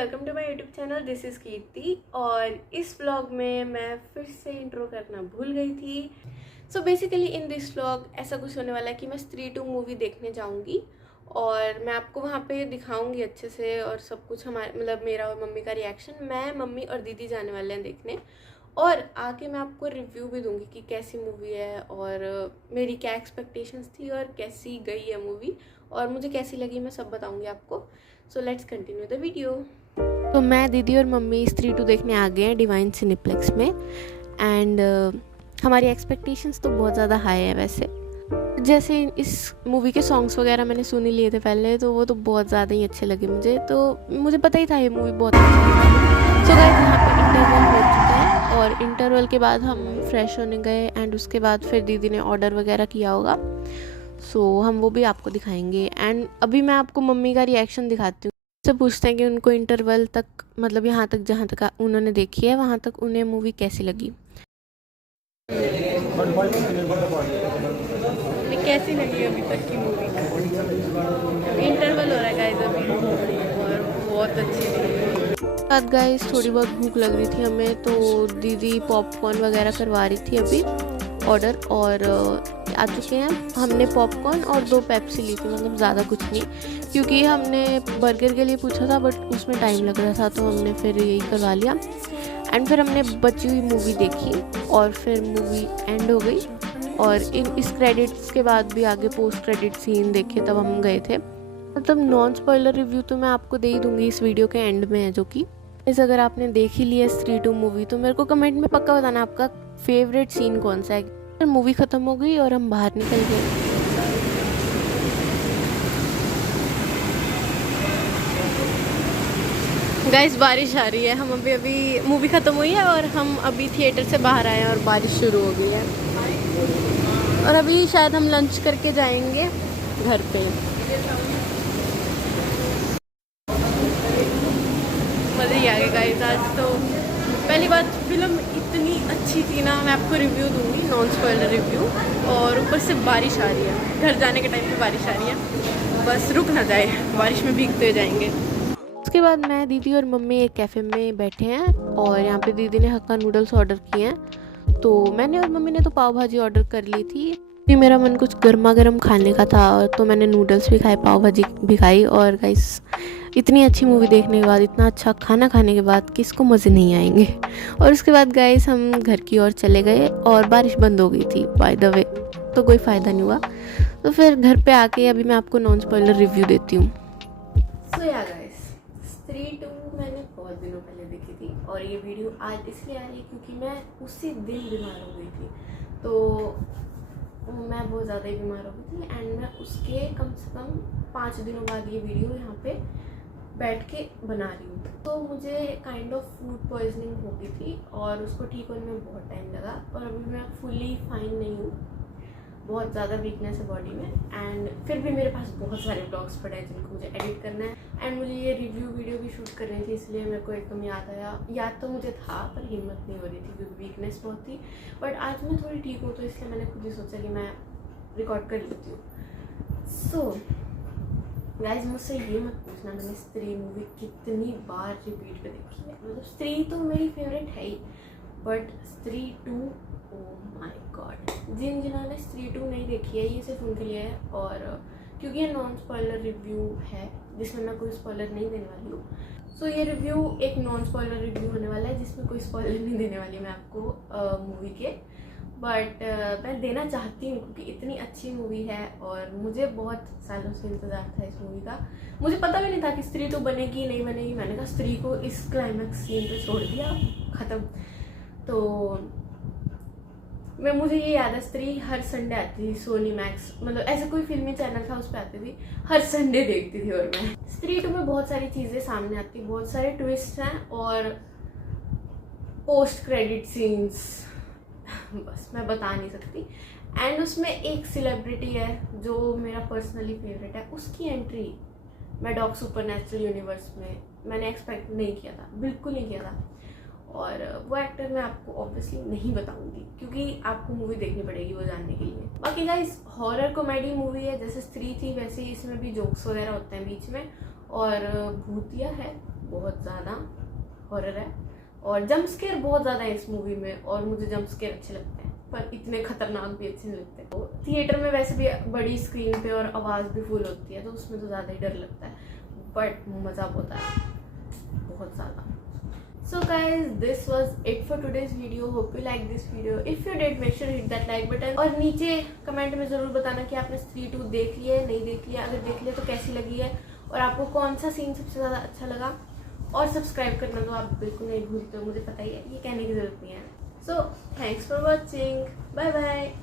Welcome to my YouTube channel. This is Kirti और इस vlog में मैं फिर से इंट्रो करना भूल गई थी। So basically in this vlog ऐसा कुछ होने वाला है कि मैं स्त्री 2 मूवी देखने जाऊंगी और मैं आपको वहाँ पे दिखाऊंगी अच्छे से और सब कुछ। हमारे मतलब मेरा और मम्मी का रिएक्शन, मैं मम्मी और दीदी जाने वाले हैं देखने और आके मैं आपको रिव्यू भी दूंगी कि कैसी मूवी है और मेरी क्या एक्सपेक्टेशंस थी और कैसी गई है मूवी और मुझे कैसी लगी, मैं सब बताऊंगी आपको। So let's continue the video. तो मैं, दीदी और मम्मी स्त्री 2 देखने आ गए हैं डिवाइन सिनेप्लेक्स में एंड हमारी एक्सपेक्टेशंस तो बहुत ज़्यादा हाई है। वैसे जैसे इस मूवी के सॉन्ग्स वगैरह मैंने सुन ही लिए थे पहले, तो वो तो बहुत ज़्यादा ही अच्छे लगे मुझे, तो मुझे पता ही था ये मूवी बहुत अच्छी है। सो गाइस, यहाँ पे इंटरवल हो चुका है और इंटरवल के बाद हम फ्रेश होने गए एंड उसके बाद फिर दीदी ने ऑर्डर वगैरह किया होगा, सो हम वो भी आपको दिखाएंगे। एंड अभी मैं आपको मम्मी का रिएक्शन दिखाती हूँ। से पूछते हैं कि उनको इंटरवल तक, मतलब यहाँ तक जहाँ तक उन्होंने देखी है वहाँ तक उन्हें मूवी कैसी लगी, कैसी लगी अभी तक की मूवी। इंटरवल हो रहा है गाइस अभी और बहुत अच्छी लगी। बाद गाइस थोड़ी बहुत भूख लग रही थी हमें, तो दीदी पॉपकॉर्न वगैरह करवा रही थी अभी ऑर्डर और आ चुके हैं। हमने पॉपकॉर्न और 2 पेप्सी ली थी, मतलब ज़्यादा कुछ नहीं, क्योंकि हमने बर्गर के लिए पूछा था बट उसमें टाइम लग रहा था, तो हमने फिर यही करवा लिया। एंड फिर हमने बची हुई मूवी देखी और फिर मूवी एंड हो गई और इस क्रेडिट्स के बाद भी आगे पोस्ट क्रेडिट सीन देखे तब हम गए थे। मतलब नॉन स्पॉइलर रिव्यू तो मैं आपको दे ही दूँगी, इस वीडियो के एंड में है जो कि अगर आपने देख ही लिया स्त्री 2 मूवी तो मेरे को कमेंट में पक्का बताना आपका फेवरेट सीन कौन सा है। फिर मूवी ख़त्म हो गई और हम बाहर निकल गए। गाइस बारिश आ रही है, हम अभी मूवी ख़त्म हुई है और हम अभी थिएटर से बाहर आए हैं और बारिश शुरू हो गई है और अभी शायद हम लंच करके जाएंगे घर पे। मज़े ही आ गए गाइस आज तो। पहली बात, फिल्म इतनी अच्छी थी ना, मैं आपको रिव्यू दूंगी, नॉन स्पॉइलर रिव्यू, और ऊपर से बारिश आ रही है, घर जाने के टाइम पे बारिश आ रही है, बस रुक ना जाए, बारिश में भीगते जाएंगे। उसके बाद मैं, दीदी और मम्मी एक कैफ़े में बैठे हैं और यहाँ पे दीदी ने हक्का नूडल्स ऑर्डर किए हैं, तो मैंने और मम्मी ने तो पाव भाजी ऑर्डर कर ली थी। मेरा मन कुछ गर्मा गर्म खाने का था तो मैंने नूडल्स भी खाए, पाव भाजी भी खाई। और गाइस इतनी अच्छी मूवी देखने के बाद, इतना अच्छा खाना खाने के बाद किसको मज़े नहीं आएंगे। और उसके बाद गाइस हम घर की ओर चले गए और बारिश बंद हो गई थी बाय द वे, तो कोई फ़ायदा नहीं हुआ। तो फिर घर पे आके अभी मैं आपको नॉन स्पॉइलर रिव्यू देती हूँ। सो या गाइस, स्त्री 2 मैंने बहुत दिनों पहले देखी थी और ये वीडियो आज इसलिए आ रही है क्योंकि मैं उसी दिन बीमार हो गई थी, तो मैं बहुत ज़्यादा ही बीमार हो गई थी एंड मैं उसके कम से कम 5 दिनों बाद ये वीडियो यहाँ पे बैठ के बना रही हूँ। तो मुझे काइंड ऑफ फूड पॉइजनिंग हो गई थी और उसको ठीक होने में बहुत टाइम लगा और अभी मैं फुली फाइन नहीं हूँ, बहुत ज़्यादा वीकनेस है बॉडी में। एंड फिर भी मेरे पास बहुत सारे ब्लॉग्स पड़े हैं जिनको मुझे एडिट करना है एंड मुझे ये रिव्यू वीडियो भी शूट करनी थी, इसलिए मेरे को एकदम याद आया। याद तो मुझे था पर हिम्मत नहीं हो रही थी क्योंकि वीकनेस बहुत थी, बट आज मैं थोड़ी ठीक हूँ तो इसलिए मैंने खुद ही सोचा कि मैं रिकॉर्ड कर लेती हूँ। सो गाइस, मुझसे ये मत पूछना मैंने स्त्री मूवी कितनी बार रिपीट पे देखी है। मतलब स्त्री तो मेरी फेवरेट है ही, बट स्त्री 2, ओह माय गॉड, जिन्होंने स्त्री 2 नहीं देखी है ये सिर्फ उनके लिए है। और क्योंकि ये नॉन स्पॉइलर रिव्यू है जिसमें मैं कोई स्पॉइलर नहीं देने वाली हूँ, सो ये रिव्यू एक नॉन स्पॉइलर रिव्यू होने वाला है जिसमें कोई स्पॉइलर नहीं देने वाली मैं आपको मूवी के, बट मैं देना चाहती हूँ क्योंकि इतनी अच्छी मूवी है और मुझे बहुत सालों से इंतज़ार था इस मूवी का। मुझे पता भी नहीं था कि स्त्री 2 बनेगी नहीं बनेगी, मैंने कहा स्त्री को इस क्लाइमैक्स सीन पे छोड़ दिया, ख़त्म। तो मुझे ये याद है, स्त्री हर संडे आती थी सोनी मैक्स, मतलब ऐसा कोई फिल्मी चैनल था उस पर आती थी, हर संडे देखती थी। और मैं स्त्री 2 में बहुत सारी चीज़ें सामने आती, बहुत सारे ट्विस्ट हैं और पोस्ट क्रेडिट सीन्स बस मैं बता नहीं सकती। एंड उसमें एक सेलिब्रिटी है जो मेरा पर्सनली फेवरेट है, उसकी एंट्री मैडॉक सुपरनैचुरल यूनिवर्स में मैंने एक्सपेक्ट नहीं किया था, बिल्कुल नहीं किया था। और वो एक्टर मैं आपको ऑब्वियसली नहीं बताऊंगी क्योंकि आपको मूवी देखनी पड़ेगी वो जानने के लिए। बाकी गाइस, हॉरर कॉमेडी मूवी है, जैसे स्त्री थी वैसे ही इसमें भी जोक्स वगैरह होते हैं बीच में और भूतिया है, बहुत ज़्यादा हॉरर है और जंप स्केयर बहुत ज़्यादा है इस मूवी में, और मुझे जंप स्केयर अच्छे लगते हैं पर इतने खतरनाक भी अच्छे नहीं लगते। तो थिएटर में वैसे भी बड़ी स्क्रीन पे और आवाज़ भी फुल होती है तो उसमें तो ज़्यादा ही डर लगता है, बट मज़ा होता है बहुत ज़्यादा। So guys, this was it for today's video. Hope you like this video. If you did, make sure to hit that like button. और नीचे कमेंट में ज़रूर बताना कि आपने स्त्री 2 देख लिया है, नहीं देख लिया, अगर देख लिया तो कैसी लगी है और आपको कौन सा सीन सबसे ज़्यादा अच्छा लगा। और सब्सक्राइब करना तो आप बिल्कुल नहीं भूलते हो, मुझे पता ही है, ये कहने की ज़रूरत नहीं है। So thanks for watching. Bye bye.